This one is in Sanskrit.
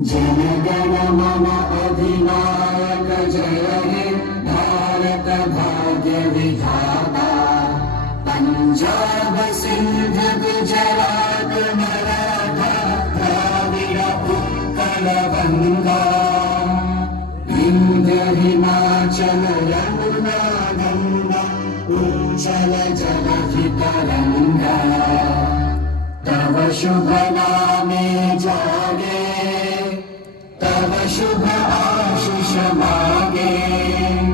जन गण मन अधिनायक जय हे भारत भाग्य विधाता। पंजाब सिंध गुजरात मराठा द्राविड़ उत्कल गंगा। विंध्य हिमाचल यमुना गंगा उज्जल जलधि तरंगा। तव शुभ नामे जागे, तव शुभ आशीष मागे।